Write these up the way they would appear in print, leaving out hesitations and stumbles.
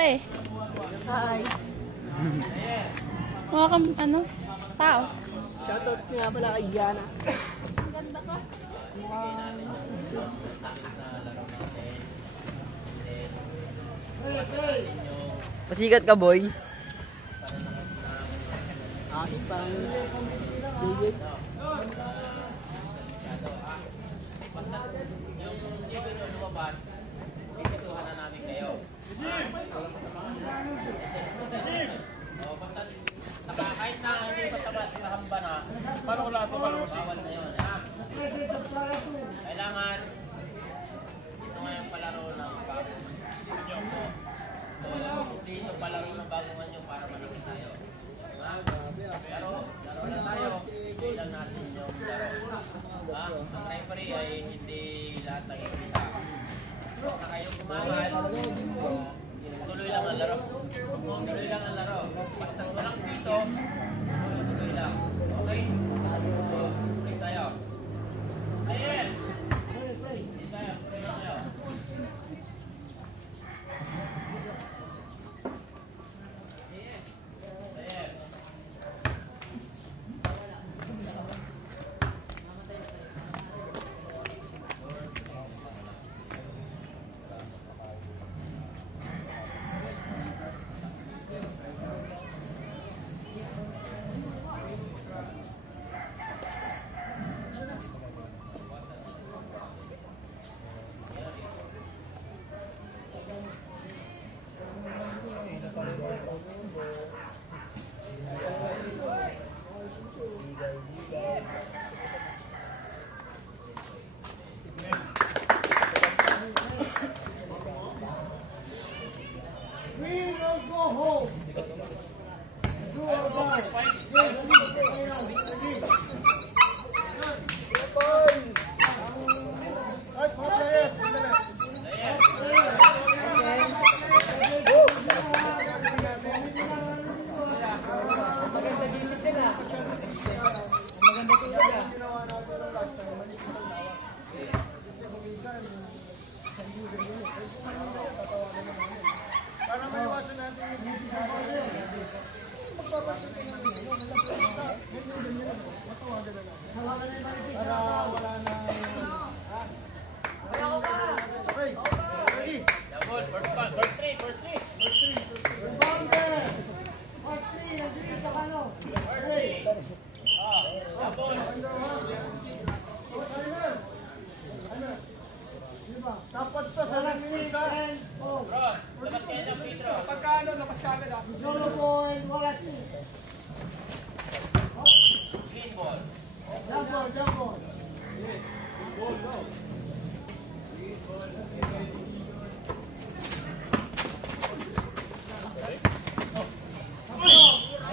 pre. Hi. Mukha kang, ano, tao. Shoutout nga pala kay Gianna. Ang ganda ka. Pasikat ka, boy. Akin pang digit. Kahit na hindi basta sinahamba na, paano ko lahat ito malusin? Kailangan, ito nga yung palaro ng bago. Hindi ito palaro ng bago nyo para manakit tayo. Laro lang tayo, hindi lang natin yung laro. Ang referee ay hindi lahat ng ikita. Na kayong kumagal, tuloy lang ang laro. Tuloy lang ang laro. Basta walang piso, tuloy lang. Okay? Okay tayo. Ayan! Hindi tayo. Pray tayo. Ayan. Para maiwasan natin yung busy sa bago. Magpapasunod ng matawagan na lang. Para wala na... Okay, ready? Double, first one, first three. Rebounder! First three, nandito sa kano. Okay. Double. Dapat sa last three and oh. Ron, labas kayo ng free throw. Pagkano, labas ka agad ah. Solo ball, wala three. Green ball. Jump ball.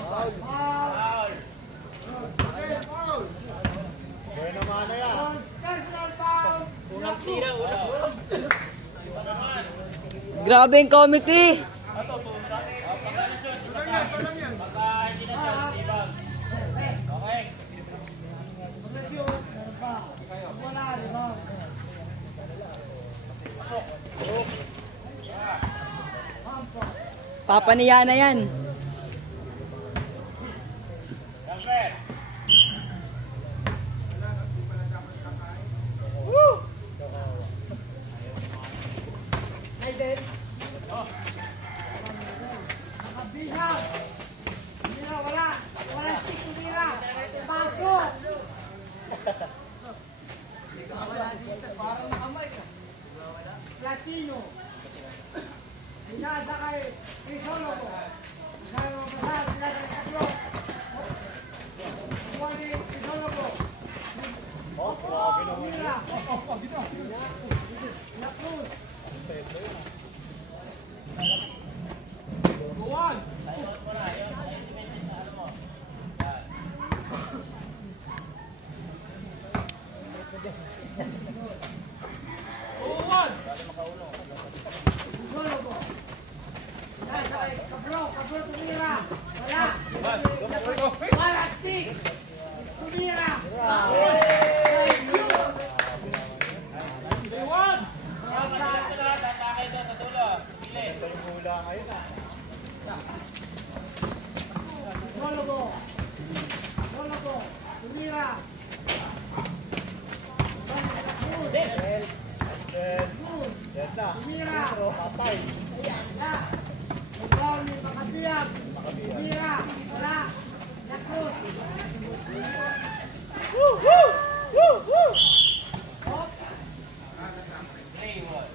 Foul. Foul. Bueno, mana yan. Personal foul. Unang tira, unang. Grabe yung committee. Pagka na-shoot, isa pa. Pagka hindi na-shoot, ibang. Okay. Pagkasyon, meron pa. Pag wala, rebound. Papa ni Yana yan. Jumper. Nakabihag. Tumira, wala. Wala stick, tumira. Pasok. Parang nakamay ka. Latino. Binasa kay Crisologo. Sabi mo ba sa binasa kay Caslo. Kuha ni Crisologo. Tumira. La Cruz. Buwan. Ayun mo na, ayun. Ayun si Messi sa ano mo. Yan. Buwan. Crisologo. Binasa kay Cabro. Cabro tumira. Wala. Wala stick. Tumira. Bilis ko na, tatake doon sa dulo. Bilis. Sologo. Sologo. Tumira. Tumira. Ya. Ikaw ni Pakabiyag. Tumira. Wala. La Cruz. Hop. 3-1.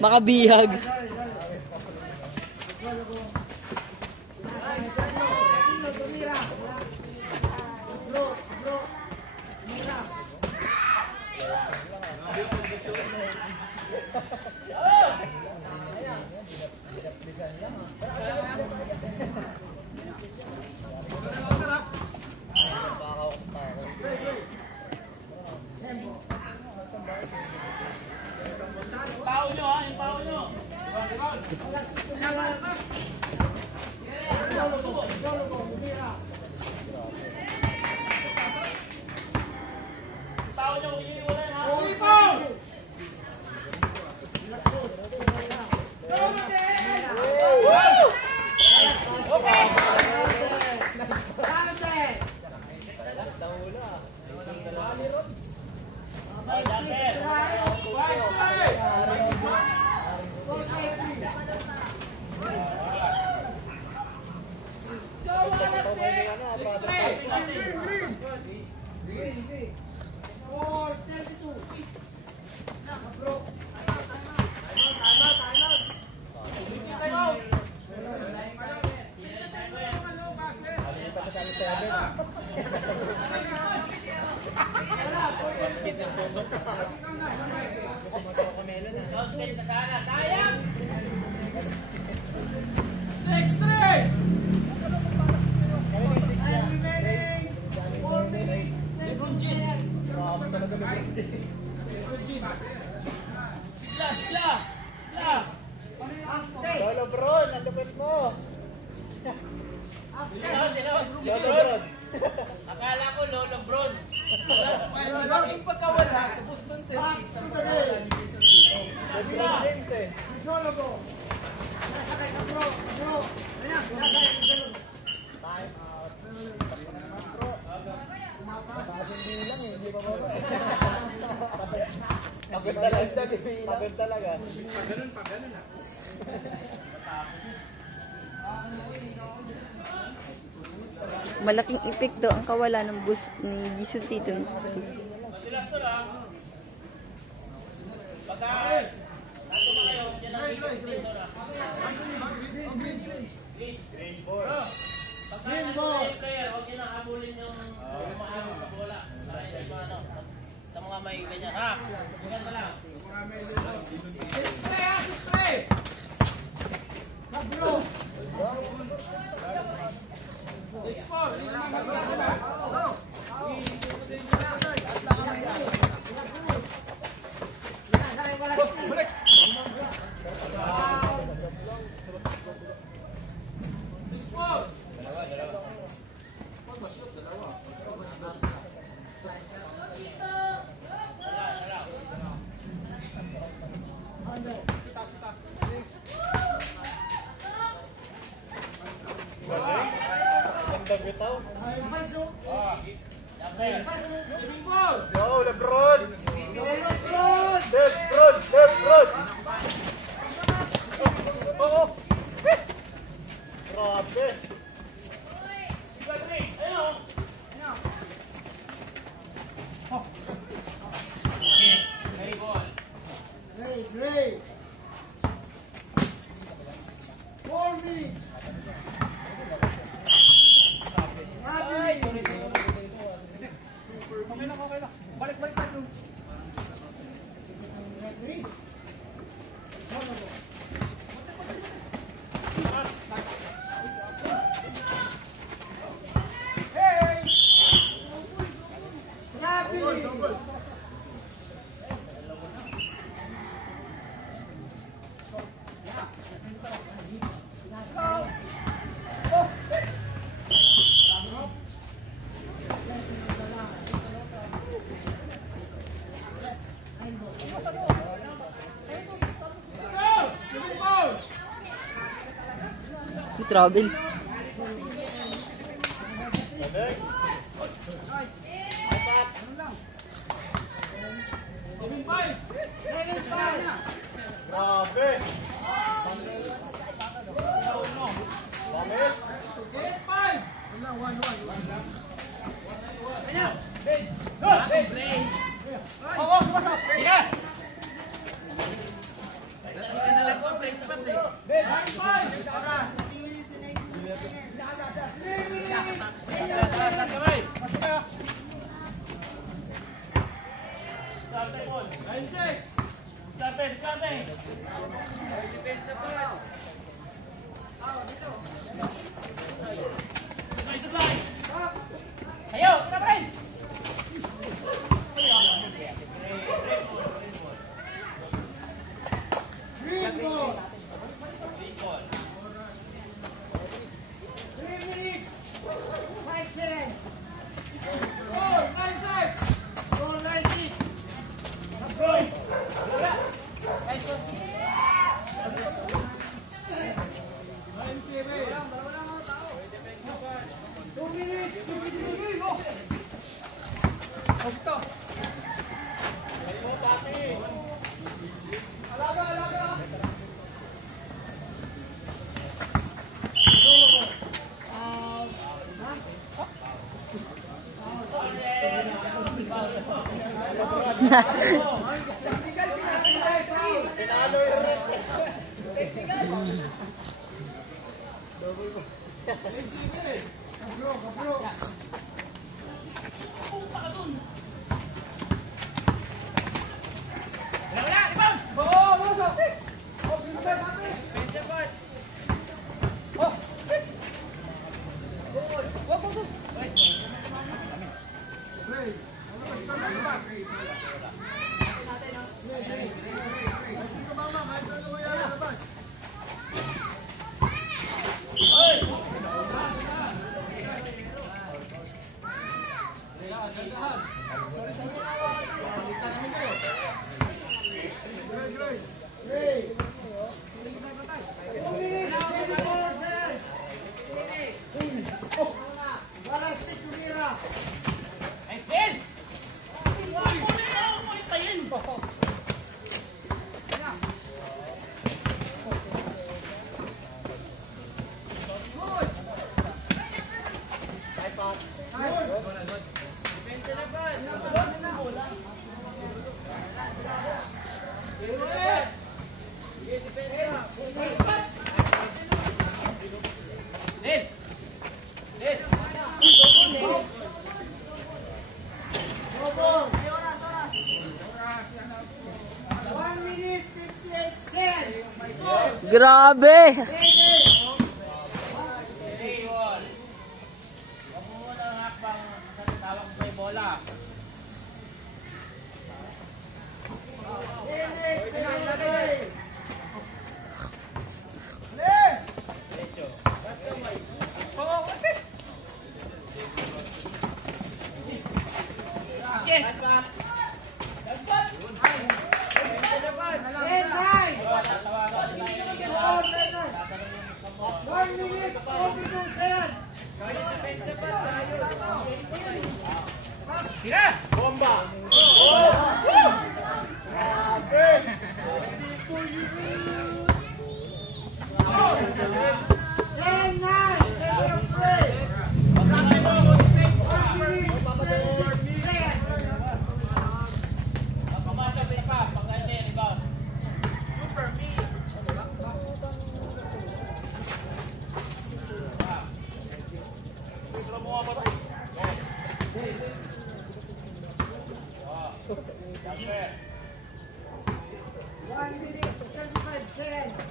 Makabihag. Lolo Bron, ang lupit mo. Lolo. Akala ko Lolo Bron. Malaking pagkawala sa Boston Celtics. Sologo. Nasakay ka bro. Bro. Ayan, nasakay ka bro. Time out. Pagod talaga. Pagod talaga. Pagod na. Malaking epekto ang kawalan ng bus ni Jesus dito. Matilas to lang. Pagka nandun na kayo, dyan ang dito na. Green ball. Pagka nandun yung player, huwag nyo na habulin yung umaano na bola. Para hindi maano. Sa mga may ganyan. Ha? Ganyan pa lang. 6-3. Bro. 6-4. Hindi naman magawa sila. Nasakay wala stick. Balik. Ay, paso. Giving ball. Yo, Lebron. Lebron. Lebron. Oo. Grabe. Ayun o. Balik-balik tayo. Referee. Hey! Grabe! Si Travel. Green ball. 3 minutes. 5 seconds. Score 90. Two minutes. Grabe! Hey, Wall. Huwag mo muna ang hakbang tawag mo yung bola. 1 minute, 35 seconds.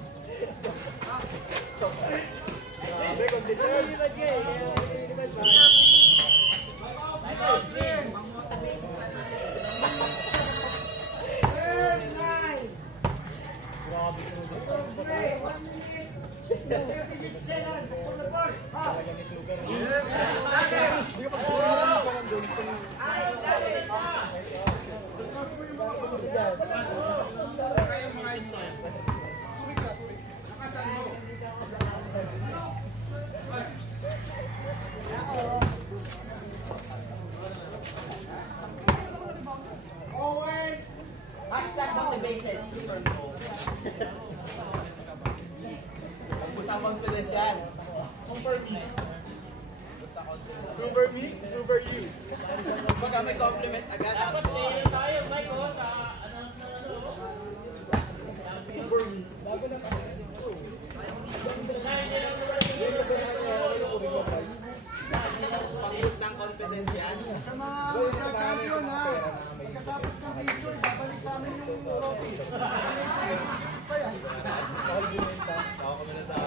Hashtag motivated. Super Bowl. Ang busang confidence yan. Super me. Super me, super you. Baka may compliment agad. Dapat player tayo, Mike, oh, sa ano. Super me. Pang-boost ng confidence yan. Sa mga magka-champion ha, pagkatapos ng video, babalik sa amin yung trophy. Pa yan. Ako kami na tayo.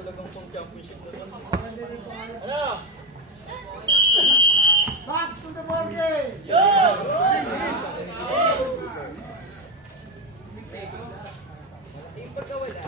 Talagang pang championship naman. Ano? Back to the ball game! Yo! Yung pagkawala.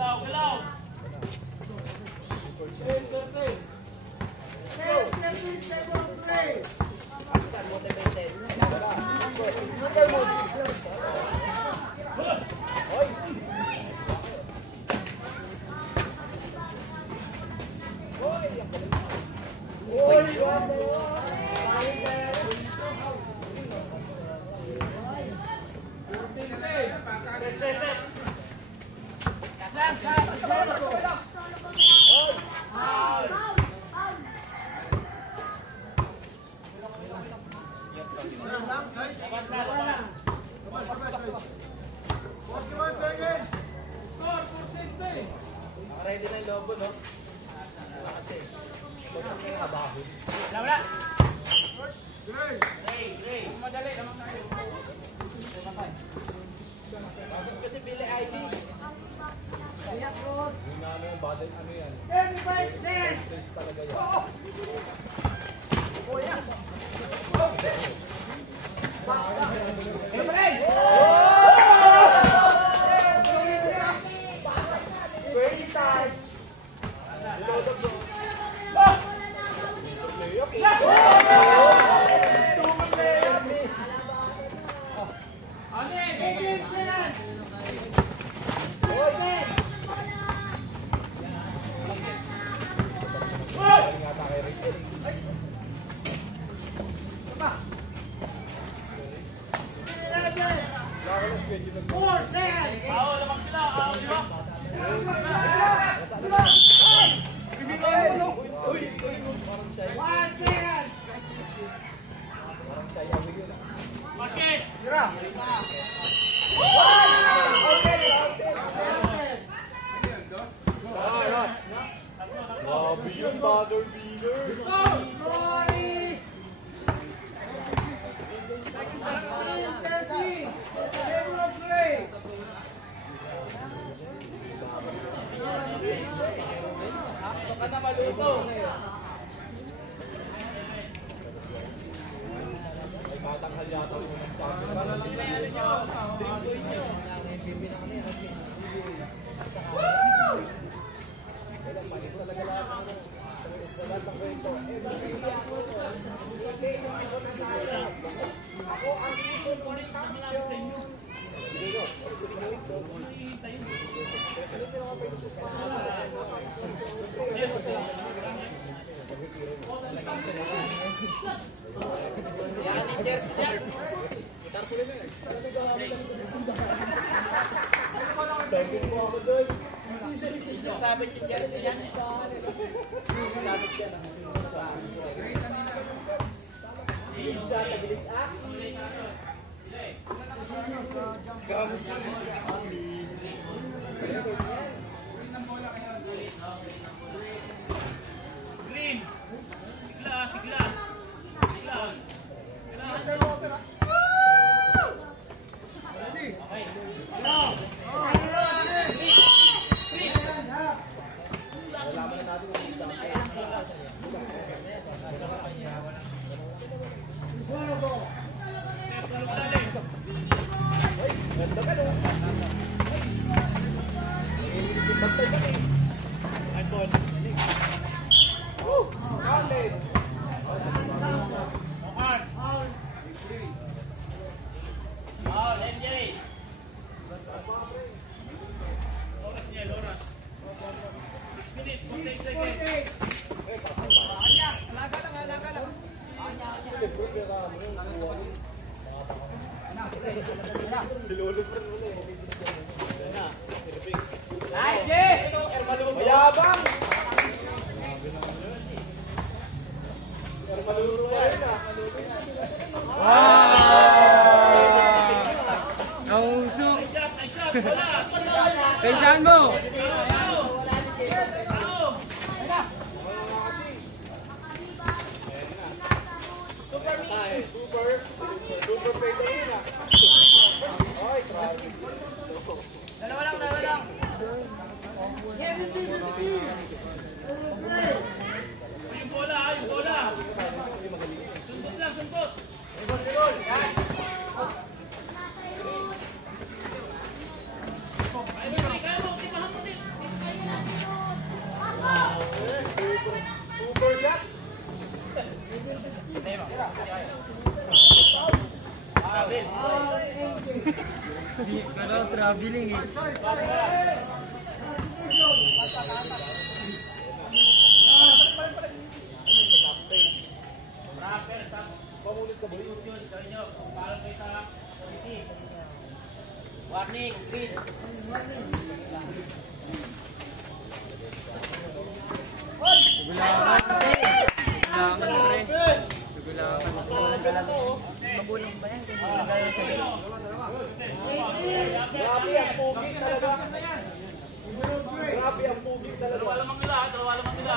Galaw! Hashtag motivated. Ready na yung lobo, no? Kasi. Wala! Ray! Madali naman tayo. Bakit kasi Billy Ivy? 35 cents! Ako, lamang sila. Ako, di ba? Basket! Morris! 16-13! Table of play! Baka na maluto. Para lang may ano nyo. Dream boy nyo. Yan ni Jer. Sabit yung Jer. Yan. Sabit yan. Green. Sigla, sigla. Sigla. Mayabang! Nauso. Kaisahan mo? Super pwede yun ah. Ay, grabe. Dalawa lang. Yung bola, yung bola. Sundot lang, sundot. Super shot. Pero traveling eh. Warning, green. Mabulong ba yan? Grabe ang pugit talaga. Grabe ang pugit talaga. Dalawa lamang nila, dalawa lamang nila.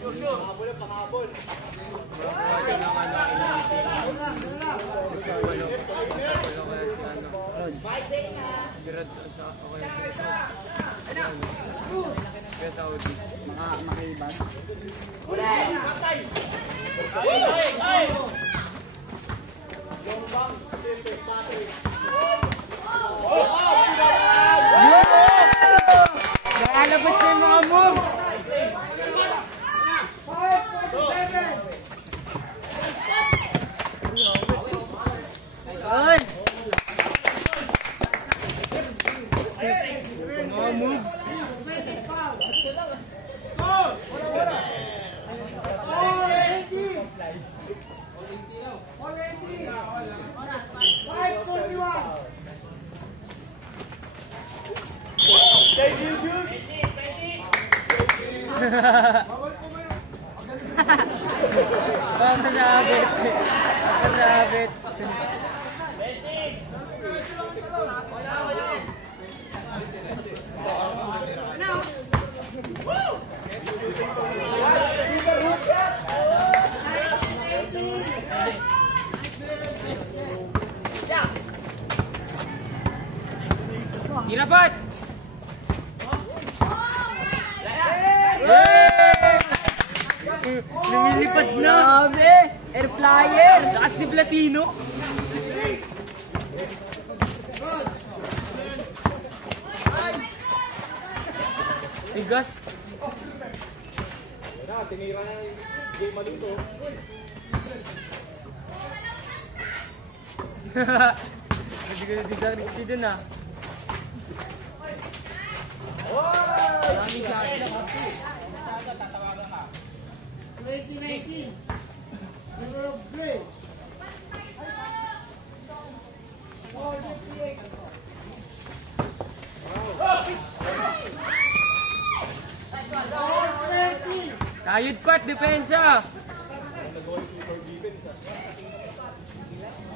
Sure, sure. Pahabol ang pahabol. Si Rod sa okay. Kaya Saudi. Makaibag. Patay! Ay! Yung bang, simple, patay. Nakalabas na yung mga moves! Ay! Mga moves! Masabit. Masabit. Dirapat! Lumilipad na! Grabe! Air flyer! Lakas ni Platino! Igas! Tinira na yung game maluto. Hindi ko na didakrik dito na. Tatawagan ka. 2019. Kayod pat, depensa.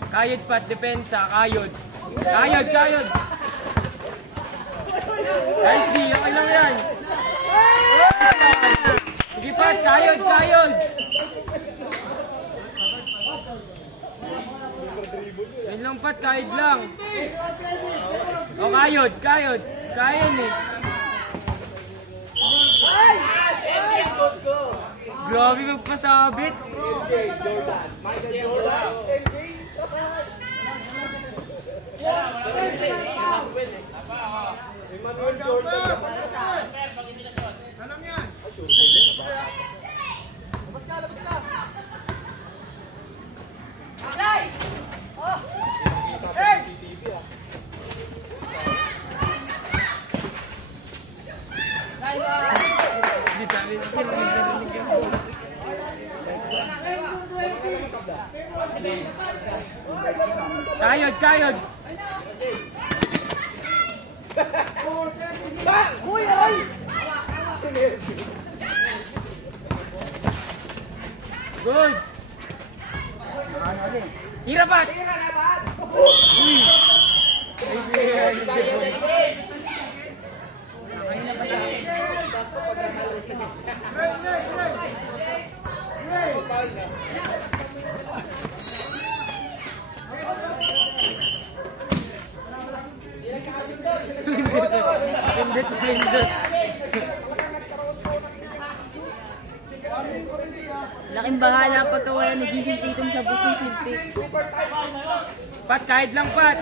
Kayod pat, depensa. Kayod. Kayod. Nice D, okay lang yan. Sige pat, kayod. Yan lang pat, kayod lang. O, kayod. Kaya eh. Grabe magpasabit. Michael Jordan. Emmanuel Jordan. Anong yan? Labas ka. Kayod. Good. Hirapat. Uy. Pindot. Laking bangala pag wala naging Tatum sa busing sintik. Pat, kahit lang pat.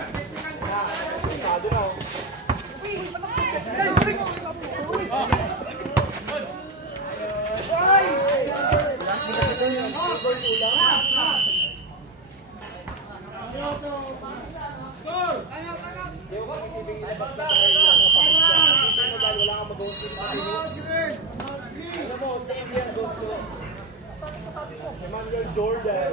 Emmanuel Jordan.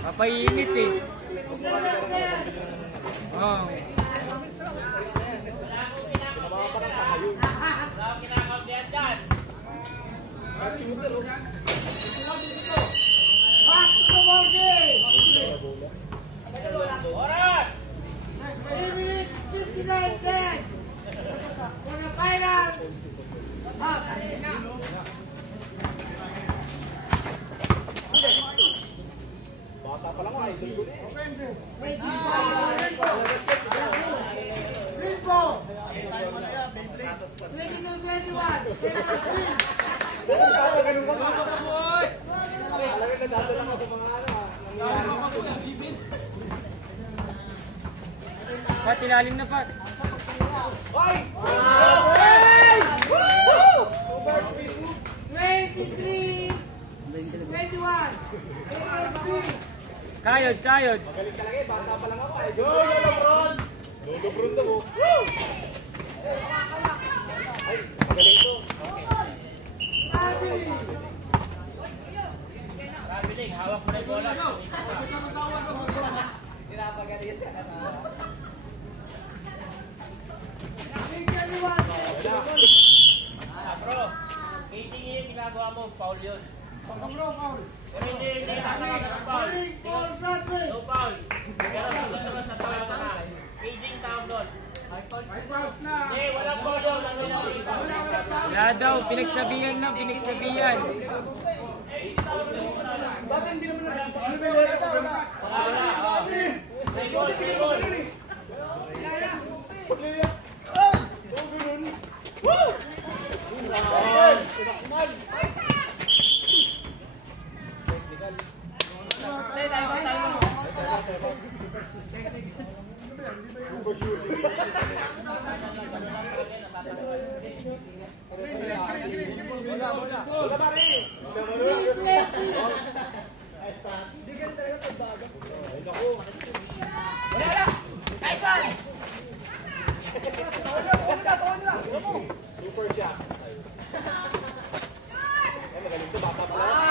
Papainit eh. Oh. Back to the ball game. Oras! 3 minutes, 59 seconds. For the final. Bata pa lang ako, idol ko. Racing ball. Green ball. 22-21. Pat, tinalim na pat. 23-21. Kayod. Magaling ka lang eh, bata pa lang ako, idol. Lolo Bron to. Ay, magaling to. Kabiling, hawak mo na yung bola. Bro, meeting yung ginagawa mo, foul yun. Pero hindi nakakawagan ng foul. No foul. Pero sunod-sunod sa tawag ka na. Meeting tawag doon. Hindi, walang foul doon. Wala daw, pinagsabihan lang, pinagsabihan. Play ball. Super shot. Ay, magaling to, bata pa lang.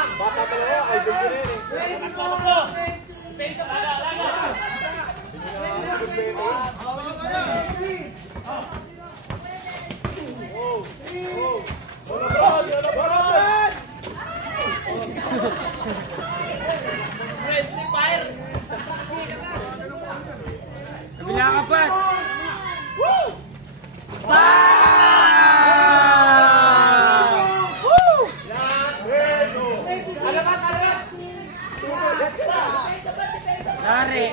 Kinakapat! Lari!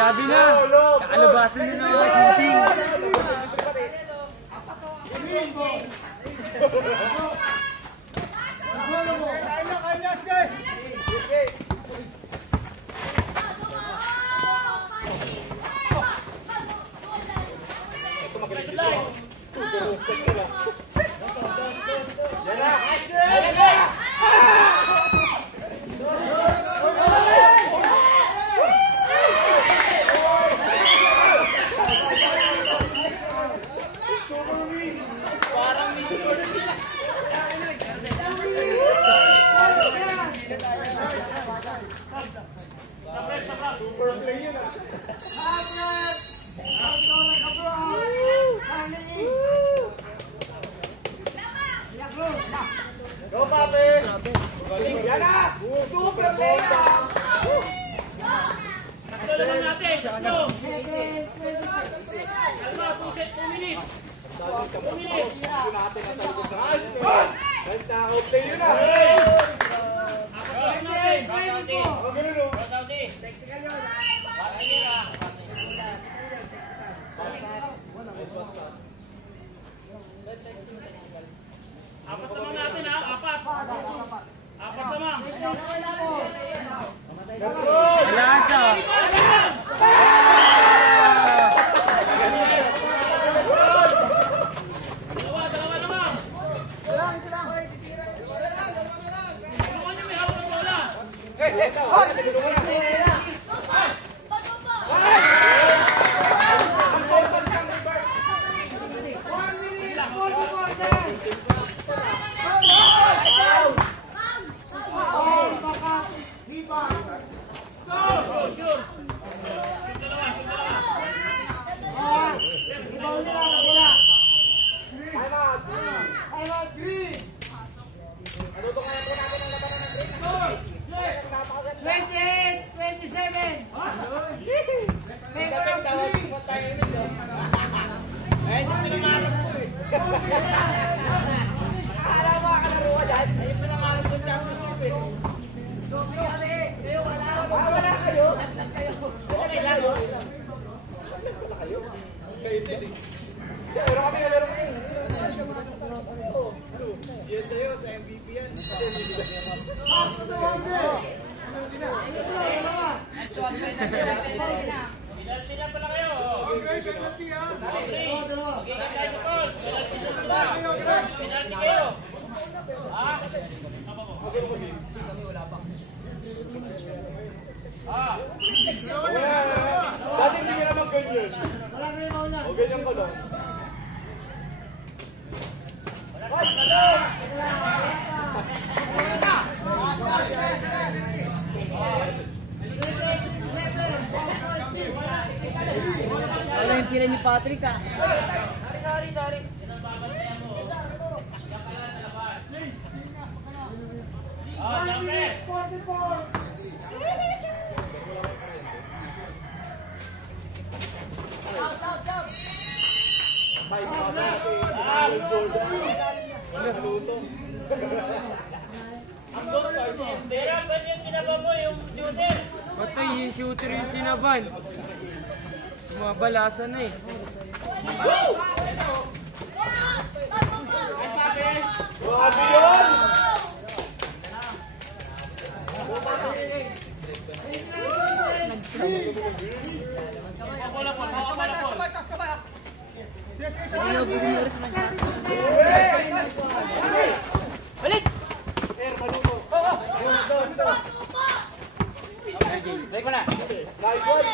Grabe na! Kakalabasan nyo na mga shooting! Go, Papi! Yan na! Super player! Ito naman natin. Tatlo. Kalma, 2 set, 2 minutes. 2 minutes. Nice na, okay yun na! Apat natin. Saudi. Saudi. Parang yun ah. Apat naman natin ha. Apat. Apat naman. Alasa! Dalawa naman. Tulungan niyo may hawak ng bola. Sure. Shoot dalawa. Penalty na pala kayo. Penalty ha! Magiging tayo sa goal. Penalty na sila. Penalty kayo. Ha? Dati hindi ka naman ganyan. O ganyan ka lang. Wala yung pila ni Patrick ah. Pero ba't yung sinabaw mo yung shooter? Patay yung shooter yung sinaban. Sumabalasan na eh. Grabe yun! Ayaw po yung oras man. Balik! Balik ko na. Nice one!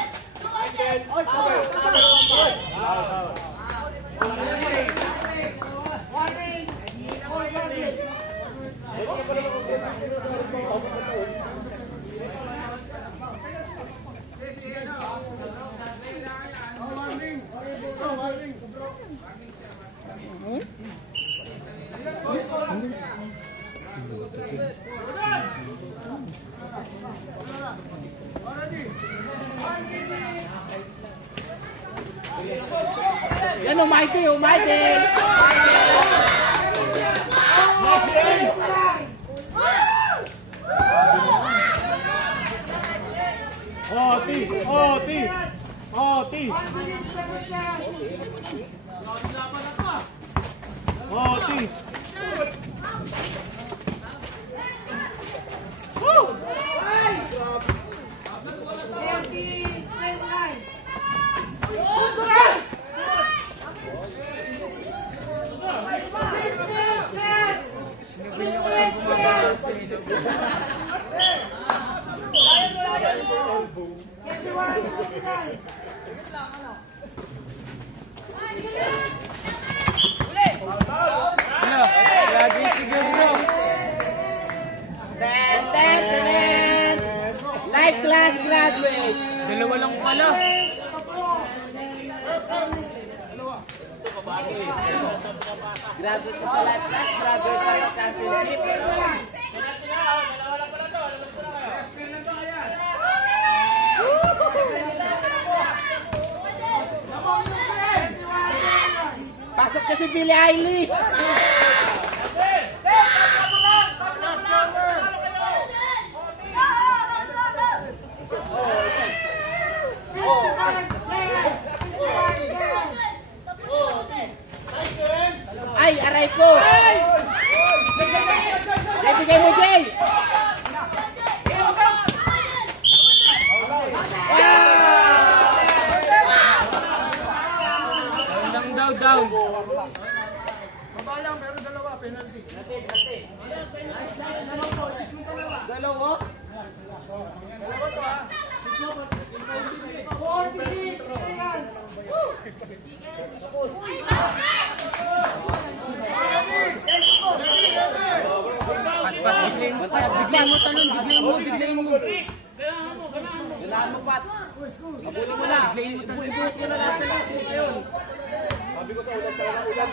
Ayan, Mighty, Mighty! Oti! Grabe siguro. Life class graduate! Dalawa lang pala. Graduate ka sa life class, graduate ka sa championship. Pasok ka si Billie Eilish! Ay, aray ko! Bigay mo, Jay! Down. Mabalang, pero dalawa, penalty. Dalawa? Dalawa to ha. 46 seconds. Biglayin mo talon, biglayin mo. Galaan mo, Pat. Abusin mo na. Ibuhos mo na lahat ng yun. Sabi ko sa ulan, ulan.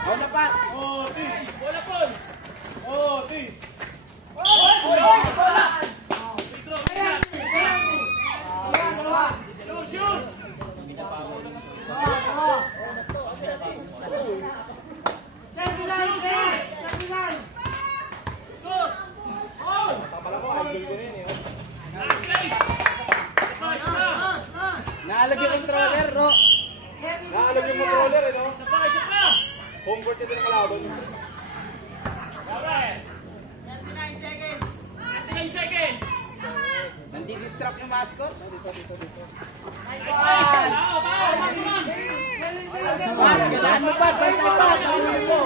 Wala, Pat. Naalagyan yung controller, Ro. Naalagyan yung controller, eh, no? Home court nito ng kalaban. 39 seconds. Nandi-distract yung mascot. Galaan mo, Pat. Balik mo, Pat. Nahuli mo.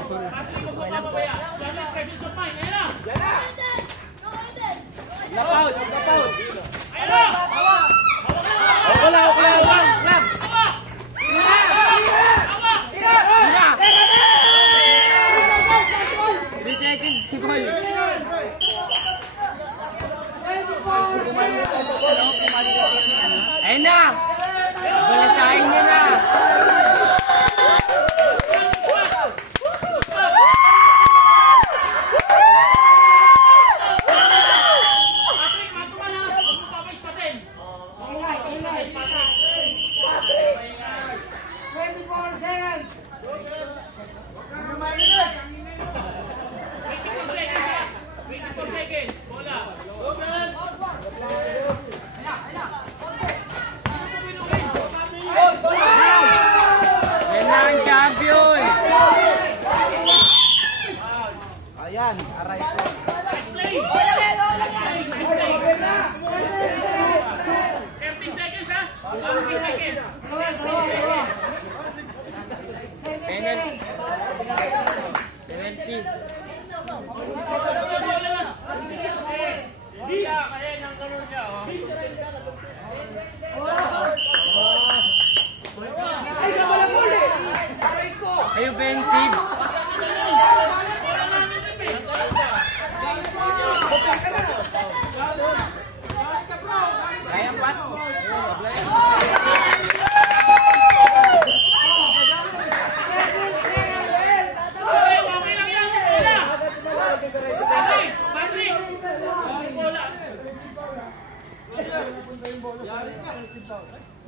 Napaul, napaul. Wala. Ayun na! Balasahin niya na! Ayan, aray ko. 30 seconds ha? 30 seconds. Penalty. Kaya nang ganun siya, oh. Ay, offensive. Kaya, Pat.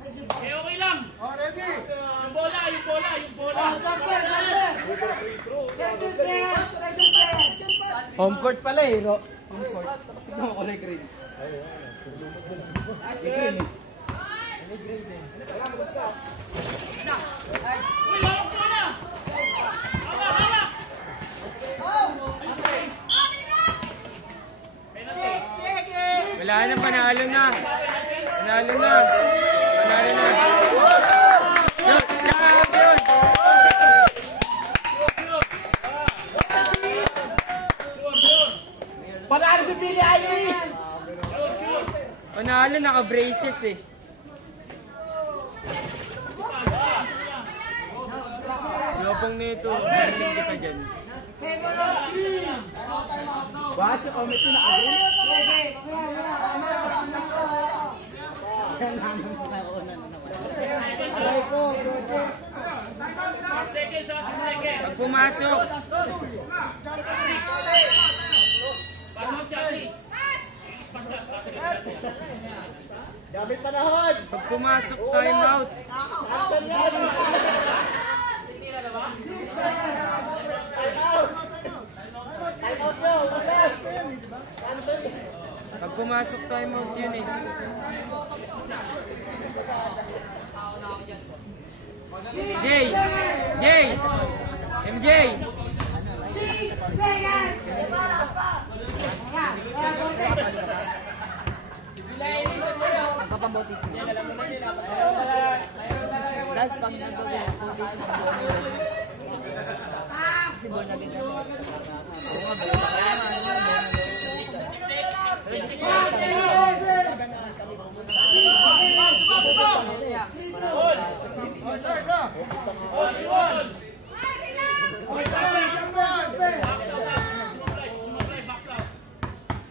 Okay, okay lang. Oh, ready? Yung bola, yung bola, yung bola. Oh, jumper, jumper. Second set, second set. Home court pala eh, no? Home court. Tignan mo kulay green. Green eh. Uy, hawak mo na! Hawak, hawak! Wala na, panalo na. Panalo na. Panalo na. Yun, champion! Panalo si Billy Irish! Panalo, naka-braces eh. Lopong nito. Maraming kita dyan. Bakit yung comment ko naka-green? Yan naman po tayo una na naman. Aray ko, bro. 6 seconds, 6 seconds. Pag pumasok, Paano mo, Charlie? Gamit panahon! pag pumasok, time out. Asan yan? Time out mo! Asan? Pag pumasok, time out yun eh. Jay! Jay! MJ! Magpapabotis mo. Dahil pag nagpapabotis si Bon naging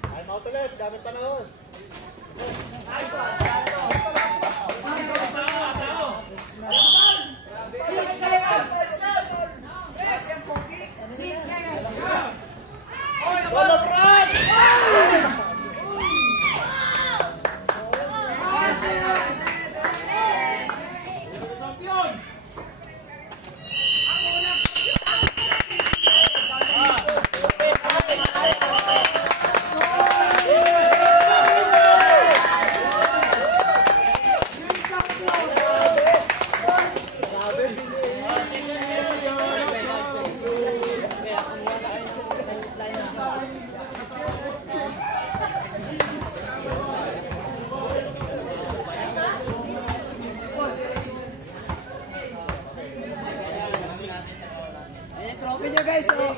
Time out ulit, gamit panahon. Wala Brad! trophy niya guys. Oh.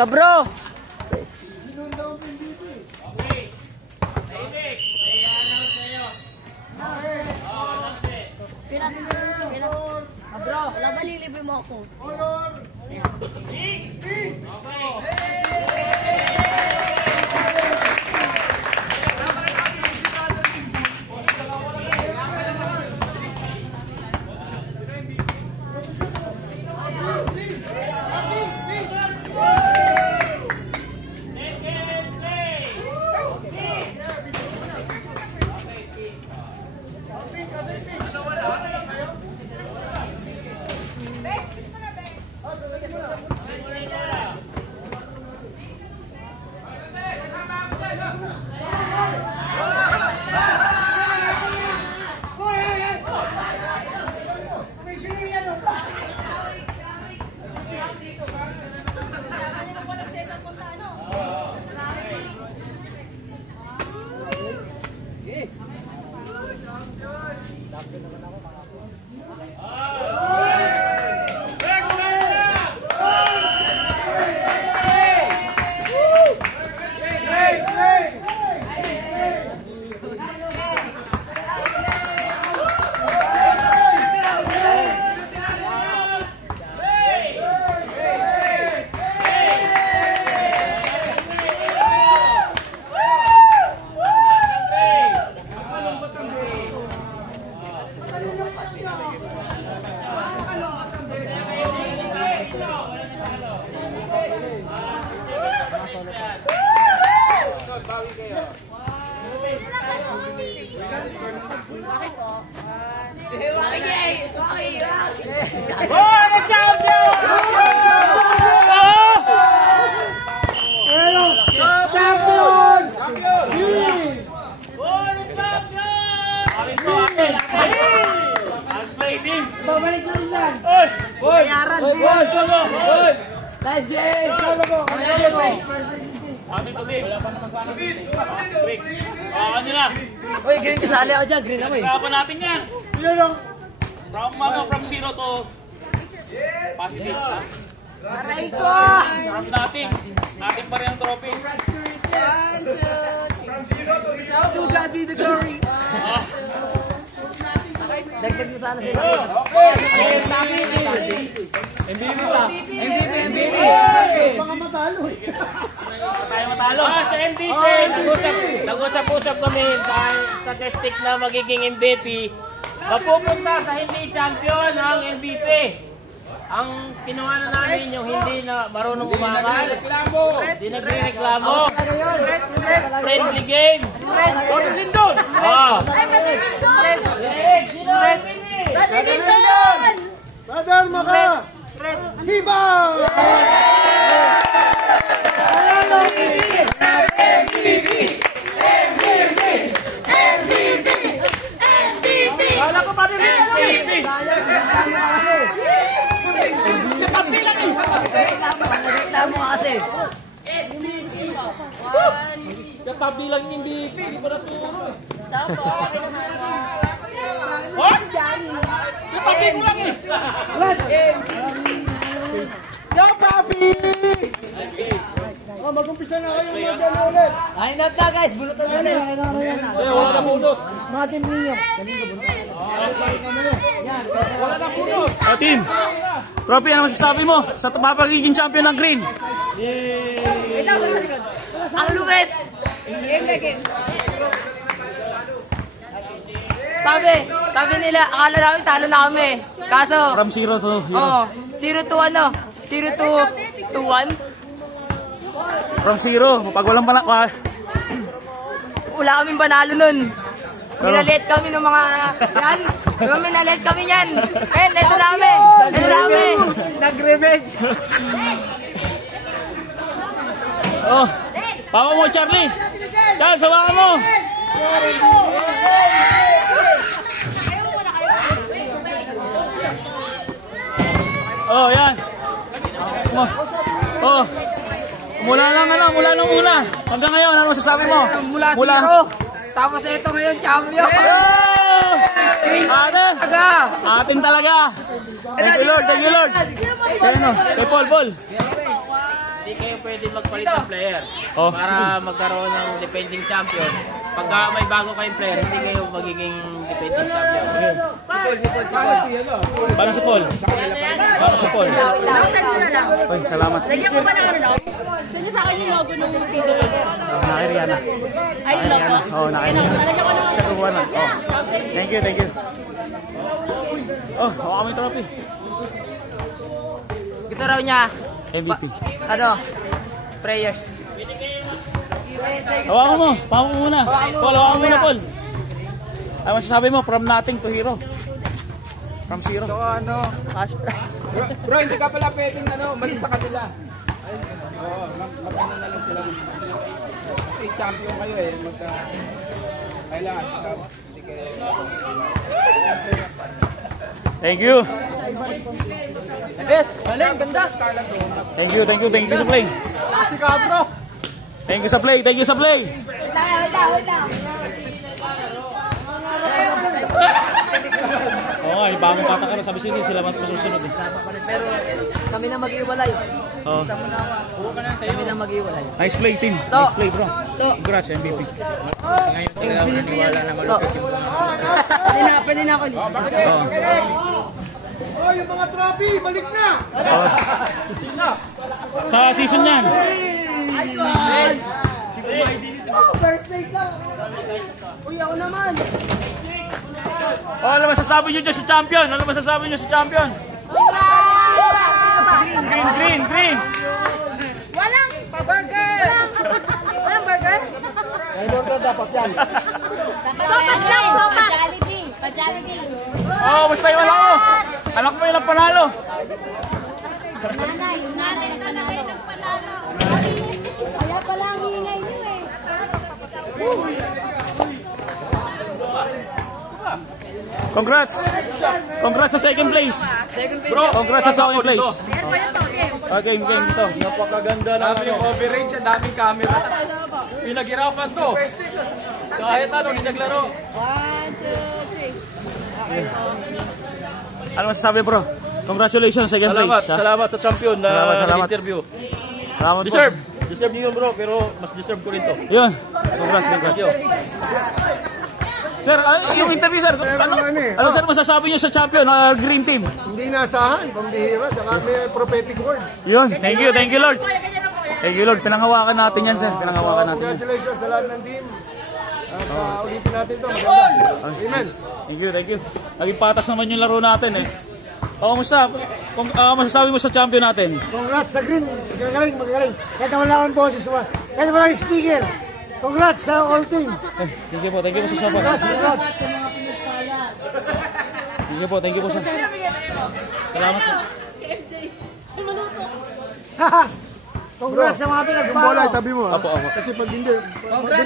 Kabro! Bro, wala ba lilibre mo ako? Next bawi kayo. World Champion! Champion! World Champion! Akin po, akin! Last play, team! Babalik na rin yan. Oy! Oy! Bayaran, Oy! Oy! Oy! Last year, solo ko. Akin to, team! Quick! Ano na? Uy, green kasali ako dyan. Green ako eh. Kakapan natin yan! Yun lang. From 0 to positive, ha? Aray ko! From natin pa rin ang trophy. To God be the glory. Dagdag mo sana sila. MVP. Mga matalo eh. Tayo matalo. Sa MVP, nag-usap-usap kami sa statistic na magiging MVP. Mapupunta sa hindi champion ang MVP. Ang kinuha na namin yung hindi na marunong umakal, hindi nagre-reklamo, friendly game. Gordon Lindon! Brother, maka! Hiba! Kala ko pa rin MVP. Reklamo kasi. Kapabilang yung MVP, di pa naturo. Kapabi ko lang eh. Yo, papi! Oh, mag-umpisa na kayo mag-ano ulit. Line up na guys, bulutan na ulit. Wala na bunot. Mga team ninyo. Wala na bunot. Team, trophy, ano masasabi mo sa papagiging champion ng Green? Ang lupit! Sabi nila, akala namin talo na kami. Kaso, From 0 to oh, 0 to ano? 0 to 1? From 0, pag walang Wala kaming panalo nun. Minalit kami ng mga yan. Minalit kami yan. Men, ito namin. Ito namin. Nag-revenge. Oh, pawa mo Charlie. Charles, hawakan mo. Oh, yan. Oh. Mula lang una. Hanggang ngayon, ano masasabi mo? Mula 0. Tapos ito ngayon, champion. Oh! Atin talaga. Thank you Lord. Ano? Kay Paul. Hindi kayo pwede magpalit ng player Oh. para magkaroon ng defending champion. Pagka may bago kayong player, hindi kayo magiging defending champion. Paano si Paul? Nakasan ko na lang. Oy, salamat. Lagyan mo ba ng ano? Send niyo sa akin yung logo ng video. Nakiriana. Ay, yung logo? Oo, nakiriana. Nalagyan ko ng Sa kukuhanan. Oh. Thank you. Oh, hawakan mo yung trophy. Gusto raw niya, MVP. ano, prayers. Hawakan mo muna. Paul, hawakan mo muna, Paul. Ano masasabi mo from nothing to hero? From 0. So ano, cash prize. Bro, hindi ka pala pwedeng malis sa kanila. Oo, mag-ano na lang sila. Kasi champion kayo eh. Kailangan, hindi kayo. Thank you. Bes, galing, ganda. Thank you sa play. Si Cabro. Thank you sa play. Wait lang. Oo, bagong patakaran. Sabi sila masusunod eh. Pero kami na mag-iwalay. Oh. Kami na mag-iwalay. Nice play, team. Nice play, bro. Congrats, MVP. Ngayon talaga ako naniwala na malupit yung Pwede na ako. Oh. Oh, yung mga trophy, balik na. Sa season yan. First place lang. Uy, ako naman. Oh, ano masasabi nyo dyan sa champion? Green. Walang burger. Walang burger? kayo ng panalo. Nanay talaga yung nagpanalo. Kaya pala ang hingay nyo eh. Congrats! Congrats sa second place! Bro, congrats sa second place! Game dito. Napakaganda na ano. Overage, ang daming camera. Pinaghirapan to. Kahit ano, hindi naglaro. 1, 2, 3. Ano masasabi bro? Congratulations, second place. Salamat sa champion na Salamat. interview. Salamat Deserve. Deserve niyo yun bro, pero mas deserve ko rin to. Yun. Congrats. Sir, yung interview sir, ano sir masasabi niyo sa champion, Green Team? Hindi nasahan, pambihira, saka may prophetic word. Yun, thank you Lord. Thank you Lord, pinangawakan natin yan sir, pinangawakan natin. Congratulations sa lahat ng team. At ulitin natin ito, maganda. Amen. Thank you. Naging patas naman yung laro natin eh. Musta? Masasabi mo sa champion natin? Congrats sa Green, magaling. Kahit wala akong boses, kahit wala akong speaker. Congrats sa all teams. Thank you po sa support. Congrats. Thank you po sir. Salamat po. Congrats sa mga pinagpala. Tabi mo. Opo. Kasi pag hindi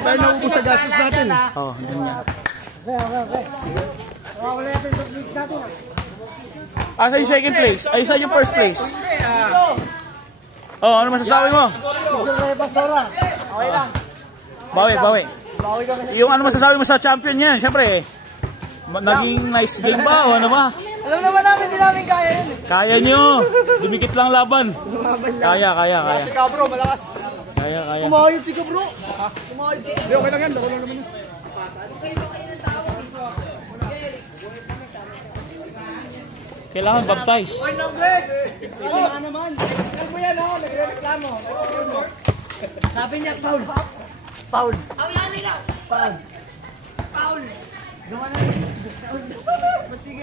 tayo naubos sa gastos natin. Oo, hindi niya. Okay. Wala natin sa please natin. Asa yung second place? Ay, isa yung first place. Ano masasabi mo? Okay lang. Bawi. Yung ano masasabi mo sa champion niyan? Siyempre, naging nice game ba o ano ba? Alam naman namin, hindi namin kaya yun. Kaya nyo. Dumikit lang laban. Kaya. Si Cabro, malakas. Kaya. Kumahayod si Cabro. Kumahayod si Cabro. Okay lang yan. Ako lang naman yun. Kailangan baptize. Kailangan naman. Alam mo yan, nagre-reklamo. Sabi niya, Paul. Ang yan nila. Paul. Gawa na. Sige,